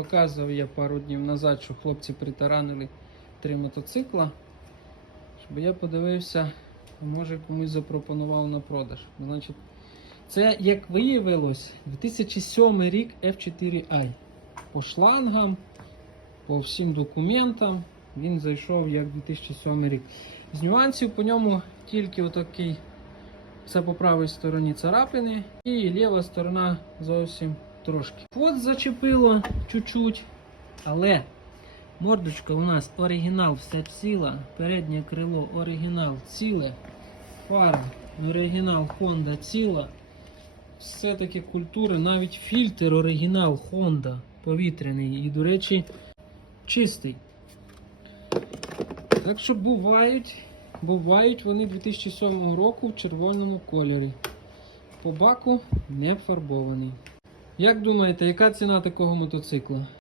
Показував я пару днів назад, що хлопці притаранили три мотоцикла. Щоб я подивився, може комусь запропонував на продаж. Значить, це, як виявилось, 2007 рік F4i. По шлангам, по всім документам він зайшов як 2007 рік. З нюансів по ньому тільки отакий. Це по правій стороні царапини, і ліва сторона зовсім трошки. От зачепило чуть-чуть, але мордочка у нас оригінал все ціла, переднє крило оригінал ціле, фара оригінал Honda ціла. Все-таки культура, навіть фільтр оригінал Honda повітряний і, до речі, чистий. Так що бувають, бувають вони 2007 року в червоному кольорі. По баку не фарбований. Як думаєте, яка ціна такого мотоцикла?